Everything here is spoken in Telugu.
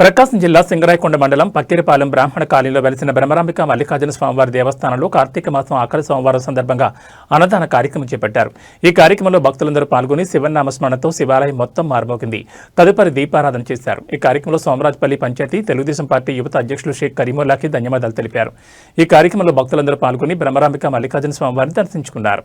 ప్రకాశం జిల్లా సింగరాయకొండ మండలం పక్కిరిపాలెం బ్రాహ్మణ కాలనీలో వెలిసిన బ్రహ్మరాంబిక మల్లికార్జున స్వామివారి దేవస్థానంలో కార్తీక మాసం ఆఖరి సోమవారం సందర్భంగా అన్నదాన కార్యక్రమం చేపట్టారు. ఈ కార్యక్రమంలో భక్తులందరూ పాల్గొని శివనామస్మరణతో శివాలయం మొత్తం మారుమోగింది. తదుపరి దీపారాధన చేశారు. ఈ కార్యక్రమంలో సోమరాజపల్లి పంచాయతీ తెలుగుదేశం పార్టీ యువత అధ్యక్షులు షేక్ కరీముల్లాకి ధన్యవాదాలు తెలిపారు. ఈ కార్యక్రమంలో భక్తులందరూ పాల్గొని బ్రహ్మరాంబిక మల్లికార్జున స్వామివారిని దర్శించుకున్నారు.